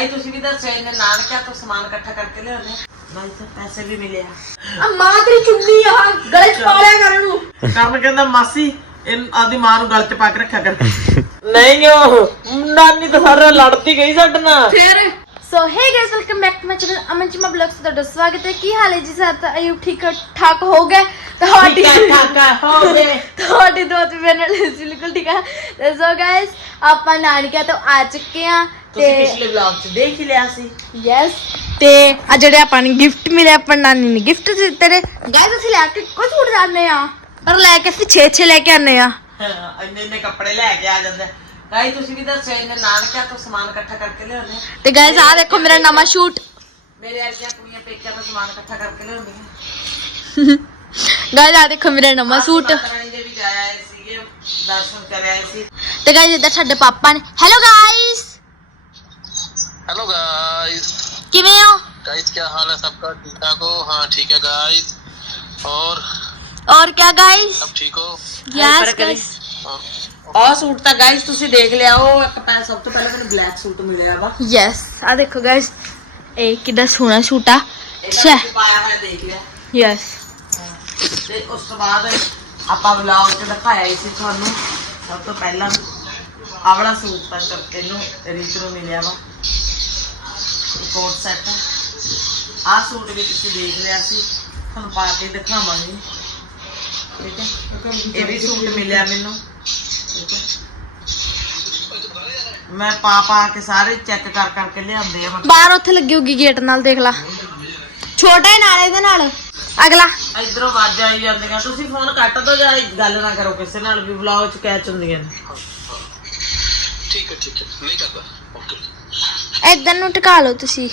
ਭਾਈ ਤੁਸੀਂ ਵੀ ਦੱਸਿਆ ਇਹਨੇ ਨਾਨਕਿਆਂ ਤੋਂ ਸਮਾਨ ਇਕੱਠਾ ਕਰਕੇ ਲਿਆਉਣੇ ਭਾਈ ਤਾਂ ਪੈਸੇ ਵੀ ਮਿਲੇ ਆ। ਆ ਮਾਂ ਤੇਰੀ ਚੁੰਨੀ ਆ ਗਲੇ ਚ ਪਾ ਲਿਆ ਕਰ ਨੂੰ ਕਰਨ ਕਹਿੰਦਾ ਮਾਸੀ ਇਹ ਆਦੀ ਮਾਂ ਨੂੰ ਗਲ ਚ ਪਾ ਕੇ ਰੱਖਿਆ ਕਰ। ਨਹੀਂ ਉਹ ਨਾਨੀ ਤਾਂ ਸਾਰਾ ਲੜਦੀ ਗਈ ਸਾਡੇ ਨਾਲ। ਫੇਰ? So hey guys welcome back to my channel Aman Cheema blogs ਦਾ ਤੁਹਾਡਾ ਸਵਾਗਤ ਹੈ। ਕੀ ਹਾਲ ਹੈ ਜੀ ਸਰ? ਤਾਂ ਆਯੂ ਠੀਕ ਠਾਕ ਹੋ ਗਏ? ਤੁਹਾਡੀ ਠਾਕਾ ਹੋ ਗਏ। ਤੁਹਾਡੀ ਦੋਸਤ ਮੇਰੇ ਨਾਲ ਬਿਲਕੁਲ ਠੀਕ ਹੈ ਤੇ ਸੋ ਗਾਇਸ ਆਪਾਂ ਨਾਨਕਿਆ ਤੋਂ ਆ ਚੁੱਕੇ ਆ। ਤੁਸੀਂ ਪਿਛਲੇ ਵਲੌਗ ਚ ਦੇਖ ਹੀ ਲਿਆ ਸੀ। ਯੈਸ ਤੇ ਆ ਜਿਹੜੇ ਆਪਾਂ ਨੂੰ ਗਿਫਟ ਮਿਲੇ ਆਪਾਂ ਨਾਨੀ ਨੇ ਗਿਫਟ ਦਿੱਤੇ ਨੇ। ਗਾਇਸ ਅਸੀਂ ਲੈ ਕੇ ਕੁਝ ਉੜ ਜਾਂਦੇ ਆ ਪਰ ਲੈ ਕੇ ਫਿਰ 6-6 ਲੈ ਕੇ ਆਨੇ ਆ ਹਾਂ, ਇੰਨੇ ਇੰਨੇ ਕੱਪੜੇ ਲੈ ਕੇ ਆ ਜਾਂਦੇ। ਭਾਈ ਤੁਸੀਂ ਵੀ ਦੱਸਿਆ ਇਹਨੇ ਨਾਨਕਿਆਂ ਤੋਂ ਸਮਾਨ ਇਕੱਠਾ ਕਰਕੇ ਲਿਆਉਣੇ ਤੇ ਗਾਇਸ ਆ ਦੇਖੋ ਮੇਰਾ ਨਵਾਂ ਸ਼ੂਟ। ਮੇਰੇ ਵਰਗੀਆਂ ਕੁੜੀਆਂ ਪੇਕਿਆਂ ਤੋਂ ਸਮਾਨ ਇਕੱਠਾ ਕਰਕੇ ਲਿਆਉਂਦੀਆਂ ਗਾਇਸ ਆ ਦੇਖੋ ਮੇਰਾ ਨਵਾਂ ਸੂਟ। ਮਾਤਾ ਰਾਣੀ ਦੇ ਵੀ ਜਾਇਆ ਆਏ ਸੀਗੇ ਦਰਸ਼ਨ ਕਰ ਆਏ ਸੀ। ਤੇ ਗਾਇਸ ਇੱਧਰ ਸਾਡੇ ਪਾਪਾ ਨੇ ਹੈਲੋ ਗਾਇਸ हेलो गाइस ਕਿਵੇਂ ਹੋ गाइस क्या हाल है सबका ठीक ठाक हो हाँ ठीक है गाइस और ਔਰ ਕਿਆ ਗਾਇਸ सब ठीक हो ਯੈਸ ਪਰ ਕਰੀ। ਗਾਇਸ हाँ, ਆਹ ਸੂਟ ਤਾਂ ਗਾਇਸ ਤੁਸੀਂ ਦੇਖ ਲਿਆ ਉਹ ਇੱਕ ਪੈ ਸਭ ਤੋਂ ਪਹਿਲਾਂ ਮੈਨੂੰ ਬਲੈਕ ਸੂਟ ਮਿਲਿਆ ਵਾ ਯੈਸ ਆ ਦੇਖੋ ਗਾਇਸ ਇਹ ਕਿੱਡਾ ਸੋਹਣਾ ਸੂਟ ਆ ਇਹਦਾ ਛੇ ਤੁਸੀਂ ਪਾਇਆ ਹੋਇਆ ਦੇਖ ਲਿਆ ਯੈਸ ਤੇ ਉਸ ਤੋਂ ਬਾਅਦ ਆਪਾਂ ਵਲੌਗ 'ਚ ਦਿਖਾਇਆ ਹੀ ਸੀ ਤੁਹਾਨੂੰ ਸਭ ਤੋਂ ਪਹਿਲਾਂ ਆਹ ਵਾਲਾ ਸੂਟ ਤਾਂ ਚੱਕ ਇਹਨੂੰ ਰੀਤ ਨੂੰ ਮਿਲਿਆ ਵਾ ਇਹ ਕੋਟ ਸੈੱਟ ਆਹ ਸੂਟ ਵੀ ਤੁਸੀਂ ਦੇਖ ਲਿਆ ਸੀ। ਤੁਹਾਨੂੰ ਪਾ ਕੇ ਦਿਖਾਵਾਂਗੇ। ਠੀਕ ਹੈ? ਇਹ ਵੀ ਸੂਟ ਮਿਲਿਆ ਮੈਨੂੰ। ਠੀਕ ਹੈ? ਮੈਂ ਪਾ ਪਾ ਕੇ ਸਾਰੇ ਚੈੱਕ ਕਰ ਕਰਕੇ ਲਿਆਉਂਦੇ ਆ ਬਾਹਰ ਉੱਥੇ ਲੱਗੀ ਹੋਗੀ ਗੇਟ ਨਾਲ ਦੇਖ ਲਾ। ਛੋਟਾ ਹੀ ਨਾਲ ਇਹਦੇ ਨਾਲ। ਅਗਲਾ। ਇਧਰੋਂ ਵਾਜ ਆਈ ਜਾਂਦੀਆਂ। ਤੁਸੀਂ ਫੋਨ ਕੱਟ ਦੋ ਜਾਂ ਗੱਲ ਨਾ ਕਰੋ ਕਿਸੇ ਨਾਲ ਵੀ ਬੁਲਾਓ ਚ ਕੈਚ ਹੁੰਦੀਆਂ ਨੇ। ਠੀਕ ਹੈ ਠੀਕ ਹੈ। ਨਹੀਂ ਕਰਦਾ। ਇਧਰ ਨੂੰ ਟਿਕਾ ਲਓ ਤੁਸੀਂ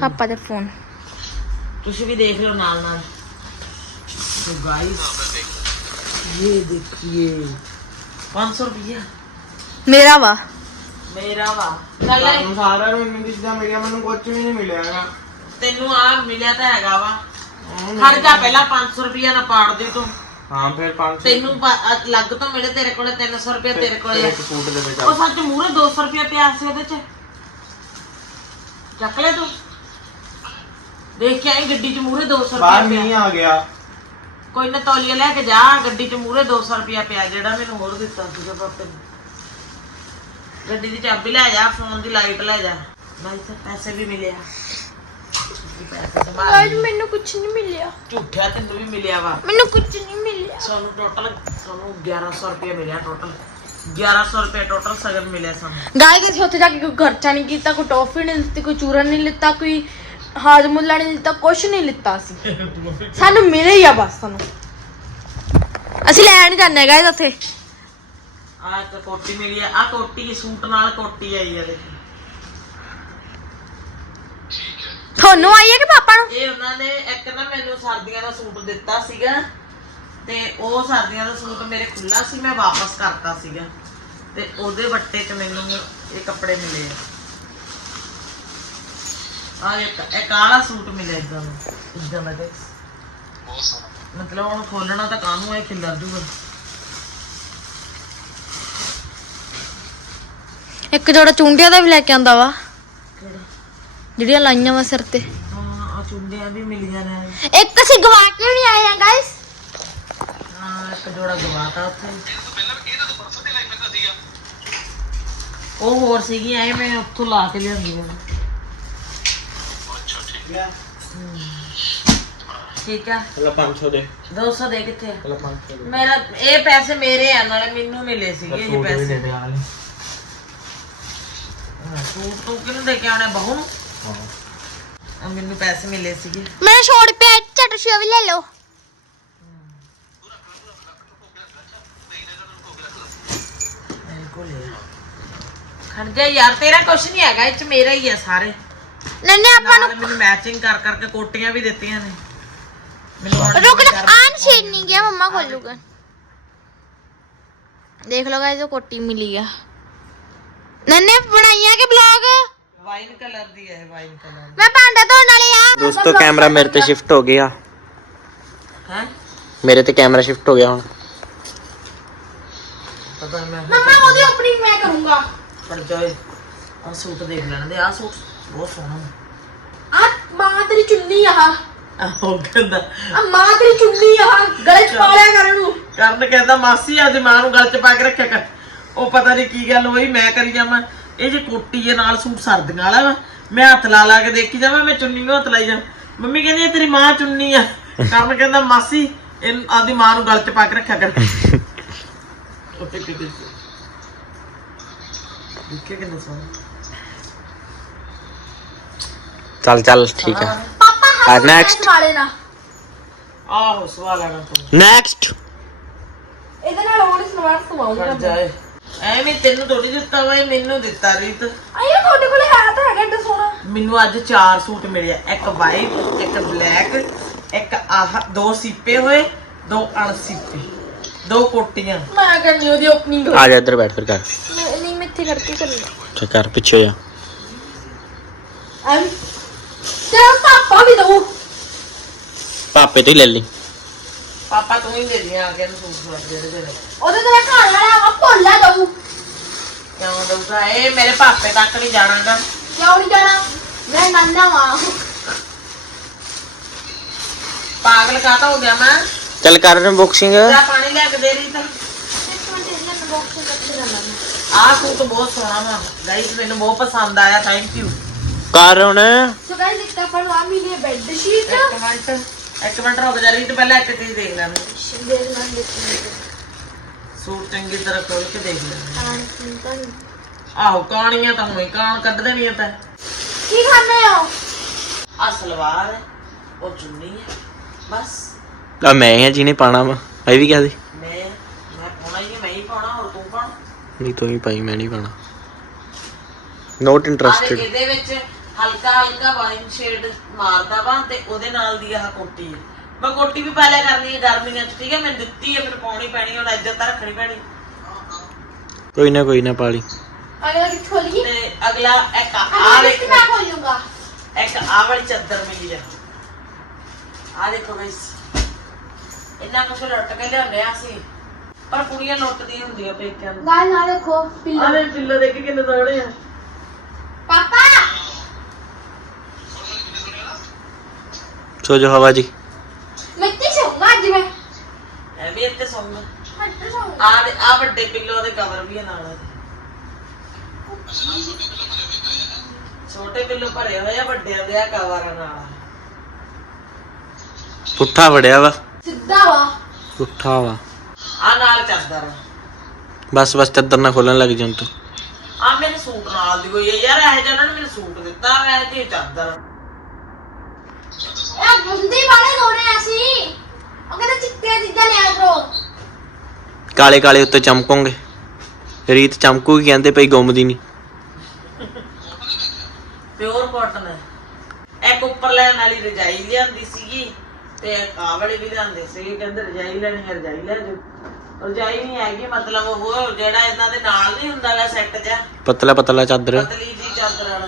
ਪਾਪਾ ਦਾ ਫੋਨ ਤੁਸੀਂ ਵੀ ਦੇਖ ਲਿਓ ਨਾਲ ਨਾਲ तो गाइस हाँ, मैं देख ये देखिए 500 रुपया ਮੇਰਾ ਵਾ ਮੇਰਾ ਵਾ ਚੱਲ ਤੁਹਾਨੂੰ ਸਾਰਿਆਂ ਨੂੰ ਇੰਨੀ ਚੀਜ਼ਾਂ ਮਿਲੀਆਂ ਮੈਨੂੰ ਕੁਝ ਵੀ ਨਹੀਂ ਮਿਲਿਆ ਹੈਗਾ ਤੈਨੂੰ ਆ ਮਿਲਿਆ ਤਾਂ ਹੈਗਾ ਵਾ ਖੜ ਜਾ ਪਹਿਲਾਂ 500 ਰੁਪਇਆ ਨਾ ਪਾੜ ਦੇ ਤੂੰ ਹਾਂ ਫਿਰ 500 ਤੈਨੂੰ ਪ- ਅ- ਲੱਗ ਤੋਂ ਮਿਲੇ ਤੇਰੇ ਕੋਲੇ 300 ਰੁਪਇਆ ਤੇਰੇ ਕੋਲੇ ਆ। ਇੱਕ ਸੂਟ ਦੇ ਵਿੱਚ ਉਹ ਸੱਚ ਮੂਰੇ 200 ਰੁਪਇਆ ਪਿਆ ਸੀ ਉਹਦੇ ਚ ਚੱਕ ਲੈ ਤੂੰ। ਦੇਖ ਕੇ ਆਈ ਗੱਡੀ ਚ ਮੂਰੇ 200 ਬਾਹਰ ਰੁਪਇਆ। ਮੀਂਹ ਪਿਆ ਆ ਗਿਆ। ਕੋਈ ਨਾ ਤੌਲੀਆ ਲੈ ਕੇ ਜਾ ਗੱਡੀ ਚ ਮੂਰੇ 200 ਰੁਪਇਆ ਪਿਆ ਜਿਹੜਾ ਮੈਨੂੰ ਹੋਰ ਦਿੱਤਾ ਸੀਗਾ ਪਾਪੇ ਨੇ ਗੱਡੀ ਦੀ ਚਾਬੀ ਲੈ ਜਾ ਫੋਨ ਦੀ ਲਾਈਟ ਲੈ ਜਾ। ਭਾਈ ਤੇ ਪੈਸੇ ਵੀ ਮਿਲੇ ਆ ਤੁਸੀਂ ਪੈਸੇ ਸੰਭਾਲ ਲਈ। ਮੈਨੂੰ ਕੁਝ ਨਹੀਂ ਮਿਲਿਆ। ਝੂਠਿਆ ਤੈਨੂੰ ਵੀ ਮਿਲਿਆ ਵਾ। ਮੈਨੂੰ ਕੁਝ ਨਹੀਂ ਮਿਲਿਆ। ਸਾਨੂੰ ਟੋਟਲ ਸਾਨੂੰ 1100 ਰੁਪਏ ਮਿਲਿਆ ਟੋਟਲ 1100 ਰੁਪਏ ਟੋਟਲ ਸਗਨ ਮਿਲਿਆ ਸਾਨੂੰ। ਗਾਇ ਕਿਸੇ ਉੱਥੇ ਜਾ ਕੇ ਕੋਈ ਖਰਚਾ ਨਹੀਂ ਕੀਤਾ ਕੋਈ ਟੌਫੀ ਨਹੀਂ ਲਿੱਤੀ ਕੋਈ ਚੂਰਨ ਨਹੀਂ ਲਿੱਤਾ ਕੋਈ ਹਾਜ਼ਮੁੱਲਾ ਨਹੀਂ ਲਿੱਤਾ ਕੁਝ ਨਹੀਂ ਲਿੱਤਾ ਸੀ ਸਾਨੂੰ ਮਿਲੇ ਹੀ ਆ ਬਸ ਸਾਨੂੰ। ਅਸੀਂ ਲੈਣ ਜਾਂਦੇ ਗਾਇਸ ਉੱਥੇ। ਆ ਇੱਕ ਕੋਟੀ ਮਿਲੀ ਆ ਆ ਕੋਟੀ ਸੂਟ ਨਾਲ ਕੋਟੀ ਆਈ ਆ ਦੇਖੋ। ਤੁਹਾਨੂੰ ਆਈ ਹੈ ਕਿ ਪਾਪਾ ਨੂੰ? ਇਹ ਉਹਨਾਂ ਨੇ ਇੱਕ ਨਾ ਮੈਨੂੰ ਸਰਦੀਆਂ ਦਾ ਸੂਟ ਦਿੱਤਾ ਸੀਗਾ। ਤੇ ਉਹ ਸਰਦੀਆਂ ਦਾ ਸੂਟ ਮੇਰੇ ਖੁੱਲਾ ਸੀ ਮੈਂ ਵਾਪਸ ਕਰਤਾ ਸੀਗਾ। ਤੇ ਉਹਦੇ ਵੱਟੇ 'ਚ ਮੈਨੂੰ ਇਹ ਕੱਪੜੇ ਮਿਲੇ ਆ। ਇਹ ਕਾਲਾ ਸੂਟ ਮਿਲਿਆ ਇਦਾਂ ਦਾ ਇਦਾਂ ਦਾ ਬਹੁਤ ਸੋਹਣਾ। ਮਤਲਬ ਉਹਨੂੰ ਖੋਲਣਾ ਤਾਂ ਕਾਹਨੂੰ ਹੈ ਖਿਲਰ ਦੂਗਾ ਇੱਕ ਜੋੜਾ ਚੁੰਡੀਆਂ ਦਾ ਵੀ ਲੈ ਕੇ ਆਂਦਾ ਵਾ। ਜਿਹੜੀਆਂ ਲਾਈਆਂ ਵਾ ਸਿਰ ਤੇ। ਹਾਂ ਆ ਚੁੰਡੀਆਂ ਵੀ ਮਿਲੀਆਂ ਨੇ। ਇੱਕ ਅਸੀਂ ਗਵਾ ਕੇ ਆਏ ਆ ਗਾਇਸ ਉਹ ਹੋਰ ਸੀਗੀ ਐ ਮੈਂ ਉੱਥੋਂ ਲਾ ਕੇ ਲਿਆਂਦੀ ਆ। ਠੀਕ। ਆ। ਪਹਿਲਾਂ 500 ਦੇ। 200 ਦੇ ਕਿੱਥੇ ਆ? 500 ਮੇਰਾ ਇਹ ਪੈਸੇ ਮੇਰੇ ਆ ਨਾਲੇ ਮੈਨੂੰ ਮਿਲੇ ਸੀਗੇ ਇਹ ਪੈਸੇ। ਦੇ ਤੂੰ ਕਿਹਨੂੰ ਦੇ ਕੇ ਆਉਣਾ ਬਹੂ ਨੂੰ? ਮੈਨੂੰ ਪੈਸੇ ਮਿਲੇ ਸੀਗੇ। ਮੈਂ 100 ਰੁਪਏ ਛੱਟ ਵੀ ਲੈ ਲਓ। ਖੜ ਜਾ ਯਾਰ ਤੇਰਾ ਕੁਛ ਨਹੀਂ ਹੈਗਾ ਇਹ ਚ ਮੇਰਾ ਹੀ ਆ ਸਾਰੇ। ਨੰਨੇ ਆਪਾਂ ਨਾਲ ਮੈਨੂੰ ਮੈਚਿੰਗ ਕਰ ਕਰਕੇ ਕੋਟੀਆਂ ਵੀ ਦਿੱਤੀਆਂ ਨੇ। ਮੈਨੂੰ ਹੁਣ ਰੁਕ ਜਾ ਆਨ ਛੇੜ ਨਹੀਂ ਗਿਆ ਮੰਮਾ ਖੋਲੂਗਾ। ਦੇਖ ਲਓ ਗਾਇਸ ਉਹ ਕੋਟੀ ਮਿਲੀ ਆ। ਨੰਨੇ ਬਣਾਈਆਂ ਕਿ ਬਲੌਗ ਵਾਈਨ ਕਲਰ ਦੀ ਹੈ ਵਾਈਨ ਕਲਰ ਮੈਂ ਭਾਂਡਾ ਧੋਣ ਵਾਲੀ ਆ। ਦੋਸਤੋ ਕੈਮਰਾ ਮੇਰੇ ਤੇ ਸ਼ਿਫਟ ਹੋ ਗਿਆ। ਹੈ? ਮੇਰੇ ਤੇ ਕੈਮਰਾ ਸ਼ਿਫਟ ਹੋ ਗਿਆ ਹੁਣ। ਪਤਾ ਨੀ ਮੈਂ ਮੰਮਾ ਉਹਦੀ ਓਪਨਿੰਗ ਮੈਂ ਕਰੂੰਗਾ। ਪੜ ਜਾਏ ਆ ਸੂਟ ਦੇਖ ਲੈਣ ਦੇ ਆ ਸੂਟ ਬਹੁਤ ਸੋਹਣਾ ਆ ਮਾਂ ਤੇਰੀ ਚੁੰਨੀ ਆ ਆ ਹੋ ਕਹਿੰਦਾ। ਆ ਮਾਂ ਤੇਰੀ ਚੁੰਨੀ ਆ ਗਲੇ 'ਚ ਪਾ ਲਿਆ ਕਰ ਇਹਨੂੰ। ਕਰਨ ਕਹਿੰਦਾ ਮਾਸੀ ਆਦੀ ਮਾਂ ਨੂੰ ਗਲ 'ਚ ਪਾ ਕੇ ਰੱਖਿਆ ਕਰ। ਉਹ ਪਤਾ ਨਹੀਂ ਕੀ ਗੱਲ ਹੋਈ ਮੈਂ ਕਰੀ ਜਾਵਾਂ। ਇਹ ਜੇ ਕੋਟੀ ਦੇ ਨਾਲ ਸੂਟ ਸਰਦੀਆਂ ਵਾਲਾ ਵਾ ਮੈਂ ਹੱਥ ਲਾ ਲਾ ਕੇ ਦੇਖੀ ਜਾਵਾਂ ਮੈਂ ਚੁੰਨੀ ਨੂੰ ਹੱਥ ਲਾਈ ਜਾ ਮੰਮੀ ਕਹਿੰਦੀ ਇਹ ਤੇਰੀ ਮਾਂ ਚੁੰਨੀ ਆ। ਕਰਨ ਕਹਿੰਦਾ ਮਾਸੀ ਇਹ ਆਦੀ ਮਾਂ ਨੂੰ ਗਲ 'ਚ ਪਾ ਕੇ ਰੱਖਿਆ ਕਰ। ਨਾ। ਆਹੋ ਸਵਾਲ ਆਣਾ ਤੂੰ। ਨੈਕਸਟ ਇਹਦੇ ਨਾਲ ਹੋਰ ਸਲਵਾਰ ਫੜ ਸਵਾਉਂਗਾ ਜਾਏ ਐਵੇਂ ਤੈਨੂੰ ਥੋੜੀ ਦਿੱਤਾ ਵਾ ਇਹ ਮੈਨੂੰ ਦਿੱਤਾ ਰੀਤ। ਆਇਆ ਤੁਹਾਡੇ ਕੋਲੇ ਹੈ ਤਾਂ ਹੈਗਾ ਏਡਾ ਸੋਹਣਾ। ਮੈਨੂੰ ਅੱਜ ਚਾਰ ਸੂਟ ਮਿਲੇ ਆ। ਇੱਕ ਵਾਈਟ ਇੱਕ ਬਲੈਕ ਇੱਕ ਆਹ ਦੋ ਸੀਪੇ ਹੋਏ ਦੋ ਅਣਸੀਪੇ। ਦੋ ਕੋਟੀਆਂ। ਮੈਂ ਕਰਨੀ ਉਹਦੀ ਓਪਨਿੰਗ ਆ ਜਾ ਇੱਧਰ ਬੈਠ ਫਿਰ ਕਰ। ਨਹੀਂ ਮੈਂ ਇੱਥੇ ਕਰਕੇ ਕਰਨੀ। ਚੱਲ ਕਰ ਪਿੱਛੇ ਜਾ। ਐਮ ਤੇਰਾ ਪਾਪਾ ਵੀ ਦਊ। ਪਾਪੇ ਤੋਂ ਹੀ ਲੈ ਲਈ। ਪਾਪਾ ਤੂੰ ਹੀ ਦੇ ਦਿਆਂ ਆ ਕੇ ਇਹਨੂੰ ਸੂਟ ਸਵਾ ਜਿਹੜੇ ਜਿਹੜੇ ਉਹਦੇ ਤੇਰਾ ਘਰ ਵਾਲਾ ਆ ਭੋਲਾ ਦਊ। ਕਿਉਂ ਦਊਗਾ ਇਹ ਮੇਰੇ ਪਾਪੇ ਤੱਕ ਨਹੀਂ ਜਾਣਾਗਾ। ਕਿਉਂ ਨਹੀਂ ਜਾਣਾ? ਮੈਂ ਨੰਨਾ ਵਾਂ ਪਾਗਲ ਕਾਤਾ ਹੋ ਗਿਆ ਮੈਂ? ਚੱਲ ਕਰ ਅਨਬਾਕਸਿੰਗ ਜਾ ਪਾਣੀ ਲੈ ਕੇ ਦੇ ਰਹੀ ਤਾਂ। ਆਹ ਸੂਟ ਬਹੁਤ ਸੋਹਣਾ ਵਾ। ਗਾਈਸ ਮੈਨੂੰ ਬਹੁਤ ਪਸੰਦ ਆਇਆ ਥੈਂਕ ਯੂ ਕਰ ਹੁਣ। ਸੋ ਗਾਇਸ ਇੱਕ ਆਪਾਂ ਨੂੰ ਆ ਮਿਲੀ ਬੈੱਡ ਸ਼ੀਟ ਇੱਕ ਮਿੰਟ ਇੱਕ ਮਿੰਟ ਰੁਕ ਜਾ ਰਹੀ ਤੇ ਪਹਿਲਾਂ ਇੱਕ ਚੀਜ਼ ਦੇਖ ਲੈਣ। ਦੇਖ ਲਾਂਗੇ ਸੂਟ ਚੰਗੀ ਤਰ੍ਹਾਂ ਖੋਲ ਕੇ ਦੇਖ ਲੈਣ ਹਾਂ ਆਹੋ ਕਹਾਣੀਆਂ ਤਾਂ ਹੁਣੇ ਕਾਣ ਕੱਢ ਦੇਣੀਆਂ ਤਾਂ। ਕੀ ਖਾਣੇ ਹੋ? ਆ ਸਲਵਾਰ ਹੈ ਉਹ ਚੁੰਨੀ ਹੈ ਬਸ। ਆ ਮੈਂ ਆ ਜਿਹਨੇ ਪਾਣਾ ਵਾ। ਇਹ ਵੀ ਕਹਿ ਦੇ ਮੈਂ ਮੈਂ ਪਾਉਣਾ ਹੀ ਨਹੀਂ ਮੈਂ ਹੀ ਪਾਉਣਾ ਹੋਰ ਤੂੰ ਪਾਉਣਾ? ਨਹੀਂ ਤੂੰ ਹੀ ਪਾਈ ਮੈਂ ਨਹੀਂ ਪਾਣਾ ਨੋਟ ਆਹ ਇੰਟਰਸਟਿਡ ਇਹਦੇ ਵਿੱਚ ਹਲਕਾ ਹਲਕਾ ਵਾਈਨ ਸ਼ੇਡ ਮਾਰਦਾ ਵਾ ਤੇ ਉਹਦੇ ਨਾਲ ਦੀ ਆਹ ਕੋਟੀ ਹੈ ਮੈਂ ਕੋਟੀ ਵੀ ਪਾ ਲਿਆ ਕਰਨੀ ਹੈ ਗਰਮੀਆਂ 'ਚ ਠੀਕ ਹੈ ਮੈਨੂੰ ਦਿੱਤੀ ਹੈ ਮੈਨੂੰ ਪਾਉਣੀ ਪੈਣੀ ਹੁਣ ਇੱਜ਼ਤ ਤਾਂ ਰੱਖਣੀ ਪੈਣੀ। ਕੋਈ ਨਾ ਕੋਈ ਨਾ ਪਾਲੀ ਅਗਲਾ ਕਿ ਖੋਲੀ ਤੇ ਅਗਲਾ ਇੱਕ ਆ ਆ ਦੇਖੋ ਮੈਂ ਖੋਲੂੰਗਾ? ਇੱਕ ਆਹ ਵਾਲੀ ਚੱਦਰ ਮਿਲੀ ਆ। ਆ ਦੇਖੋ ਗਾਇਸ। ਇੰਨਾ ਕੁਛ ਲੁੱਟ ਕੇ ਲਿਆਉਂਦੇ ਆ ਅਸੀਂ। ਪਰ ਕੁੜੀਆਂ ਲੁੱਟਦੀਆਂ ਹੁੰਦੀਆਂ ਪੇਕਿਆਂ ਨੂੰ। ਗਾਇਸ ਆ ਦੇਖੋ ਪਿੱਲੋ। ਆਲੇ ਪਿੱਲੋ ਦੇਖ ਕਿੰਨੇ ਸੋਹਣੇ ਆ। ਪਾਪਾ! ਸੋ ਜੋ ਹਵਾ ਜੀ। ਮੈਂ ਤੇ ਸੌਂਗਾ ਅੱਜ ਮੈਂ। ਐ ਵੀ ਇੱਥੇ ਸੌਂਗ। ਮੈਂ ਤੇ ਸੌਂਗਾ। ਆ ਦੇ ਆ ਵੱਡੇ ਪਿੱਲੋ ਦੇ ਕਵਰ ਵੀ ਆ ਨਾਲ। ਛੋਟੇ ਪਿੱਲੋ ਭਰੇ ਹੋਏ ਆ ਵੱਡਿਆਂ ਦੇ ਆ ਕਵਰ ਨਾਲ। ਪੁੱਠਾ ਵੜਿਆ ਵਾ। ਸਿੱਧਾ ਵਾ। ਪੁੱਠਾ ਵਾ। ਆ ਨਾਲ ਚਾਦਰ। ਆ ਬਸ ਬਸ ਚੱਦਰ ਨਾ ਖੋਲਣ ਲੱਗ ਜਾਂ ਤੂੰ। ਆ ਮੇਰੇ ਸੂਟ ਨਾਲ ਦੀ ਕੋਈ ਆ। ਯਾਰ ਇਹ ਉਹਨਾਂ ਨੇ ਮੈਨੂੰ ਸੂਟ ਦਿੱਤਾ ਮੈਂ ਜੀ ਚਾਦਰ। ਇਹ ਬੁੰਦੀ ਵਾਲੇ ਲੋੜੇ ਅਸੀਂ ਉਹ ਕਹਿੰਦਾ ਚਿੱਟੀਆਂ ਚੀਜ਼ਾਂ ਲਿਆ ਕਰੋ। ਕਾਲੇ ਕਾਲੇ ਉੱਤੇ ਚਮਕੋਗੇ। ਰੀਤ ਚਮਕੂਗੀ ਕਹਿੰਦੇ ਪਈ ਗੁੰਮਦੀ ਨਹੀਂ ਪਿਓਰ ਕਾਟਨ ਹੈ ਇੱਕ ਉੱਪਰ ਲੈਣ ਵਾਲੀ ਰਜਾਈ ਲਿਆਂਦੀ ਸੀਗੀ। ਤੇ ਵਾਲੀ ਵੀ ਲਿਆਂਦੀ ਸੀ ਕਹਿੰਦੇ ਰਜਾਈ ਲੈਣੀ ਹੈ ਰਜਾਈ ਲੈ ਜਾਓ। ਰਜਾਈ ਨਹੀਂ ਹੈਗੀ ਮਤਲਬ ਉਹ ਜਿਹੜਾ ਇਹਨਾਂ ਦੇ ਨਾਲ ਨਹੀਂ ਹੁੰਦਾ ਗਾ ਸੈੱਟ ਜਿਹਾ। ਪਤਲਾ ਪਤਲਾ ਚਾਦਰ। ਪਤਲੀ ਜੀ ਚਾਦਰ ਵਾਲਾ।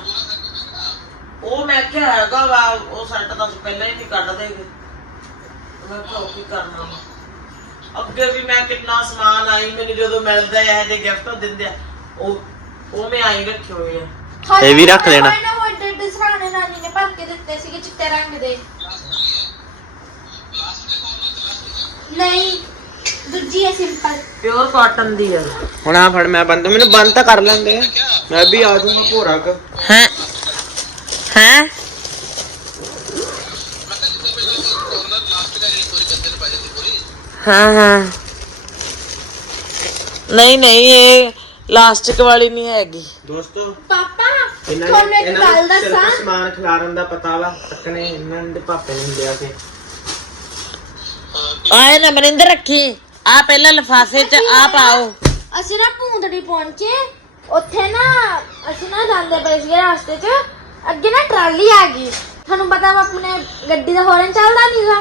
ਉਹ ਮੈਂ ਕਿਹਾ ਹੈਗਾ ਵਾ ਉਹ ਸੈੱਟ ਤਾਂ ਪਹਿਲਾਂ ਹੀ ਨਹੀਂ ਕੱਢ ਦੇਗੇ ਮੈਂ ਕਿਹਾ ਉਹ ਕੀ ਕਰਨਾ ਵਾ। ਅੱਗੇ ਵੀ ਮੈਂ ਕਿੰਨਾ ਸਮਾਨ ਆਈ ਮੈਨੂੰ ਜਦੋਂ ਮਿਲਦਾ ਹੈ ਜੇ ਗਿਫਟ ਦਿੰਦੇ ਆ। ਉਹ ਉਹ ਮੈਂ ਆਈ ਰੱਖੇ ਹੋਏ ਆ। ਇਹ ਵੀ ਰੱਖ ਦੇਣਾ। ਨਾ ਉਹ ਏਡੇ ਏਡੇ ਸਰਾਣੇ ਨਾਨੀ ਨੇ ਭਰ ਕੇ ਦਿੱਤੇ ਸੀਗੇ ਚਿੱਟੇ ਰੰਗ ਦੇ। ਨਹੀਂ ਦੂਜੀ ਹੈ ਸਿੰਪਲ ਪਿਓਰ ਕਾਟਨ ਦੀ ਆ ਹੁਣ ਆ ਫੜ ਮੈਂ ਬੰਦ ਮੈਨੂੰ ਬੰਦ ਤਾਂ ਕਰ ਲੈਂਦੇ ਮੈਂ ਵੀ ਆ ਜਾਊਂਗਾ ਭੋਰਾ ਕ। ਹੈ? ਹੈ? ਹਾਂ ਹਾਂ। ਨਹੀਂ ਨਹੀਂ ਇਹ ਲਾਸਟਿਕ ਵਾਲੀ ਨਹੀਂ ਹੈਗੀ। ਦੋਸਤੋ ਪਾਪਾ ਤੁਹਾਨੂੰ ਇੱਕ ਗੱਲ ਦੱਸਾਂ? ਸਮਾਨ ਖਿਲਾਰਨ ਦਾ ਪਤਾ ਵਾ। ਤੱਕਨੇ ਇਹਨਾਂ ਦੇ ਪਾਪੇ ਨੇ ਲਿਆ ਕੇ। ਆਏ ਨਾ ਮਨਿੰਦਰ ਰੱਖੀ। ਆ ਪਹਿਲਾਂ ਲਫਾਫੇ 'ਚ ਆ ਪਾਓ ਅਸੀਂ ਨਾ ਭੂੰਦੜੀ ਪਹੁੰਚੇ। ਉੱਥੇ ਨਾ ਅਸੀਂ ਨਾ ਜਾਂਦੇ ਪਏ ਸੀਗੇ ਰਸਤੇ 'ਚ। ਅੱਗੇ ਨਾ ਟਰਾਲੀ ਆ ਗਈ। ਤੁਹਾਨੂੰ ਪਤਾ ਵਾ ਆਪਣੇ ਗੱਡੀ ਦਾ ਹੌਰਨ ਚੱਲਦਾ ਨਹੀਂਗਾ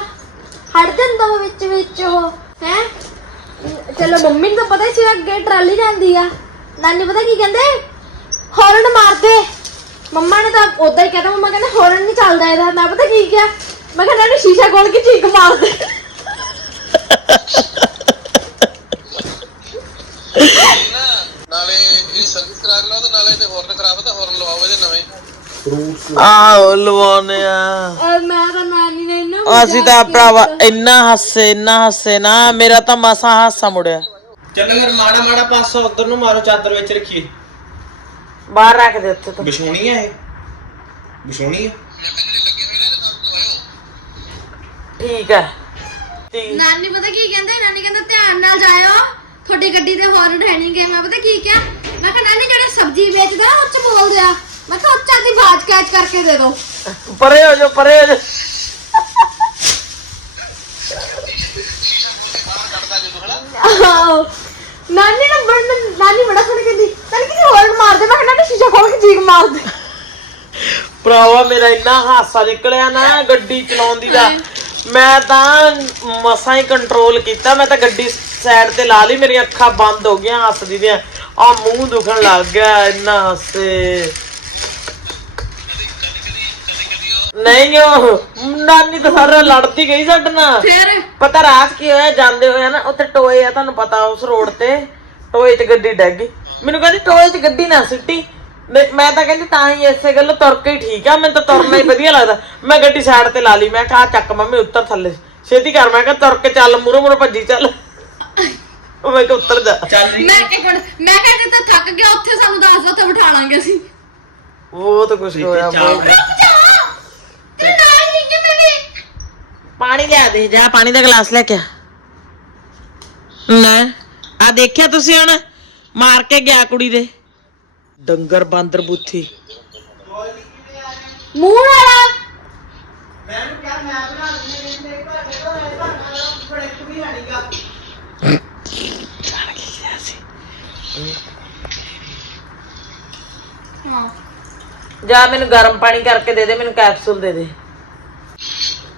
ਹਟ ਜਾਂਦਾ ਵਾ ਵਿੱਚ ਵਿੱਚ ਉਹ। ਹੈ? ਚਲੋ ਮੰਮੀ ਨੂੰ ਤਾਂ ਪਤਾ ਹੀ ਸੀ ਅੱਗੇ ਟਰਾਲੀ ਜਾਂਦੀ ਆ। ਨਾਨੀ ਪਤਾ ਕੀ ਕਹਿੰਦੇ? ਹੌਰਨ ਮਾਰਦੇ। ਮੰਮਾ ਨੇ ਤਾਂ ਉਦਾਂ ਹੀ ਕਹਿੰਦਾ ਮੰਮਾ ਕਹਿੰਦੇ ਹੌਰਨ ਨਹੀਂ ਚੱਲਦਾ ਇਹਦਾ। ਮੈਂ ਪਤਾ ਕੀ ਕਿਹਾ? ਮੈਂ ਕਹਿੰਦਾ ਇਹਨੂੰ ਸ਼ੀਸ਼ਾ ਖੋਲ ਕੇ ਚੀਕ ਮਾਰਦੇ। ਨਾਲੇ ਇਸ ਸਰਵਿਸ ਕਰਾ ਲਓ ਤੇ ਨਾਲੇ ਤੇ ਹੋਰਨ ਖਰਾਬ ਤਾਂ ਹੋਰਨ ਲਵਾਓ ਇਹਦੇ ਨਵੇਂ। ਆਹੋ ਲਵਾਉਨੇ ਆ। ਮੈਂ ਤਾਂ ਨਾਨੀ ਨੇ ਨਾ ਅਸੀਂ ਤਾਂ ਭਰਾਵਾ ਇੰਨਾ ਹੱਸੇ ਇੰਨਾ ਹੱਸੇ ਨਾ ਮੇਰਾ ਤਾਂ ਮਸਾ ਹਾਸਾ ਮੁੜਿਆ। ਚੱਲ ਫਿਰ ਮਾੜਾ ਮਾੜਾ ਪਾਸਾ ਉਧਰ ਨੂੰ ਮਾਰੋ ਚਾਦਰ ਵਿੱਚ ਰੱਖੀਏ। ਬਾਹਰ ਰੱਖ ਦੇ ਉੱਥੇ ਤੋਂ। ਬਿਛੋਣੀ ਆ ਇਹ? ਬਿਛੋਣੀ ਆ? ਠੀਕ ਹੈ ਠੀਕ ਨਾਨੀ ਪਤਾ ਕੀ ਕਹਿੰਦੇ? ਨਾਨੀ ਕਹਿੰਦਾ ਧਿਆਨ ਨਾਲ ਜਾਇਓ। ਤੁਹਾਡੀ ਗੱਡੀ ਦੇ ਹਾਰਨ ਹੈ ਨਹੀਂ ਗਏ ਮੈਂ ਪਤਾ ਕੀ ਕਿਹਾ? ਮੈਂ ਕਿਹਾ ਨਾਨੀ ਜਿਹੜਾ ਸਬਜ਼ੀ ਵੇਚਦਾ ਉਹ ਚ ਬੋਲਦੇ ਆ ਮੈਂ ਕਿਹਾ ਉੱਚਾ ਦੀ ਬਾਜ ਕੈਚ ਕਰਕੇ ਦੇ ਦਿਓ ਪਰੇ ਹੋ ਜਾ ਪਰੇ ਹੋ ਜਾ ਆਹੋ। ਨਾਨੀ ਨੇ ਬੜਾ ਨਾਨੀ ਬੜਾ ਸੁਣ ਕਹਿੰਦੀ ਤੈਨੂੰ ਕਿਸੇ ਹੋਰ ਮਾਰ ਦੇ। ਮੈਂ ਕਿਹਾ ਨਾਨੀ ਸ਼ੀਸ਼ਾ ਖੋਲ ਕੇ ਚੀਕ ਮਾਰ ਦੇ। ਭਰਾਵਾ ਮੇਰਾ ਇੰਨਾ ਹਾਸਾ ਨਿਕਲਿਆ ਨਾ ਗੱਡੀ ਚਲਾਉਣ ਦੀ ਦਾ। ਮੈਂ ਤਾਂ ਮਸਾਂ ਹੀ ਕੰਟਰੋਲ ਕੀਤਾ। ਮੈਂ ਤਾਂ ਗੱਡੀ ਸਾਈਡ ਤੇ ਲਾ ਲਈ ਮੇਰੀਆਂ ਅੱਖਾਂ ਬੰਦ ਹੋ ਗਈਆਂ ਹੱਸਦੀ ਦੀਆਂ ਆ। ਮੂੰਹ ਦੁਖਣ ਲੱਗ ਗਿਆ ਇੰਨਾ ਹੱਸੇ। ਨਹੀਂ ਉਹ ਨਾਨੀ ਤਾਂ ਸਾਰਾ ਲੜਦੀ ਗਈ ਸਾਡੇ ਨਾਲ। ਫਿਰ? ਪਤਾ ਰਾਤ ਕੀ ਹੋਇਆ ਜਾਂਦੇ ਹੋਇਆ ਨਾ ਉੱਥੇ ਟੋਏ ਆ ਤੁਹਾਨੂੰ ਪਤਾ ਉਸ ਰੋਡ ਤੇ ਟੋਏ 'ਚ ਗੱਡੀ ਡੱਗ ਗਈ। ਮੈਨੂੰ ਕਹਿੰਦੀ ਟੋਏ 'ਚ ਗੱਡੀ ਨਾ ਸਿੱਟੀ। ਮੈਂ ਤਾਂ ਕਹਿੰਦੀ ਤਾਂ ਹੀ ਇਸੇ ਗੱਲ ਤੁਰ ਕੇ ਠੀਕ ਆ ਮੈਨੂੰ ਤਾਂ ਤੁਰਨਾ ਹੀ ਵਧੀਆ ਲੱਗਦਾ। ਮੈਂ ਗੱਡੀ ਸਾਈਡ ਤੇ ਲਾ ਲਈ ਮੈਂ ਕਿਹਾ ਚੱਕ ਮੰਮੀ ਉੱਤਰ ਥੱਲੇ। ਛੇਤੀ ਕਰ ਮੈਂ ਕਿਹਾ ਤੁਰ ਕੇ ਚੱਲ ਮੂਰੇ ਮੂਰੇ ਭੱਜੀ ਚੱਲ। ਉਹ ਮੈਂ ਕਿਹਾ ਉੱਤਰ ਜਾ। ਚੱਲ ਮੈਂ ਇੱਕ ਮਿੰਟ ਮੈਂ ਕਿਹਾ ਜੇ ਤਾਂ ਥੱਕ ਗਿਆ ਉੱਥੇ ਸਾਨੂੰ ਦੱਸ ਦੋ ਉੱਥੇ ਬਿਠਾ ਲਾਂਗੇ ਅਸੀਂ। ਉਹ ਤਾਂ ਕੁਝ ਹੋਇਆ ਬਹੁਤ। ਤੇ ਨਾਲ ਹੀ ਕਿ ਮੈਂ ਵੀ। ਪਾਣੀ ਲਿਆ ਦੇ ਜਾ ਪਾਣੀ ਦਾ ਗਲਾਸ ਲੈ ਕੇ ਆ। ਲੈ ਆ ਦੇਖਿਆ ਤੁਸੀਂ ਹੁਣ? ਮਾਰ ਕੇ ਗਿਆ ਕੁੜੀ ਦੇ। ਡੰਗਰ ਬਾਂਦਰ ਬੁੱਥੀ। ਮੂੰਹ ਵਾਲਾ ਹਾਂ ਜਾ ਮੈਨੂੰ ਗਰਮ ਪਾਣੀ ਕਰਕੇ ਦੇ ਦੇ ਮੈਨੂੰ ਕੈਪਸੂਲ ਦੇ ਦੇ।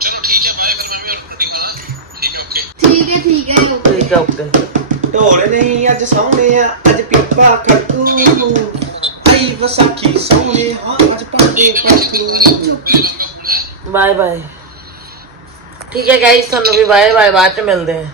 ਚਲੋ ਠੀਕ ਹੈ ਬਾਏ ਫਿਰ ਮੈਂ ਵੀ ਰੋਟੀ ਖਾਣਾ। ਠੀਕ ਹੈ ਓਕੇ। ਠੀਕ ਹੈ ਠੀਕ ਹੈ ਠੀਕ ਆ ਓਕੇ। ਢੋਲ ਨਹੀਂ ਅੱਜ ਸੌਣੇ ਆ ਅੱਜ ਪੀਪਾ ਖੜਕੂ। ਆਈ ਵਸਾਖੀ ਸੌਣੇ ਹਾਂ ਅੱਜ ਬਾਏ ਠੀਕ ਹੈ ਗਾਇਸ ਤੁਹਾਨੂੰ ਵੀ ਬਾਏ ਬਾਏ ਬਾਅਦ ਚ ਮਿਲਦੇ ਹਾਂ।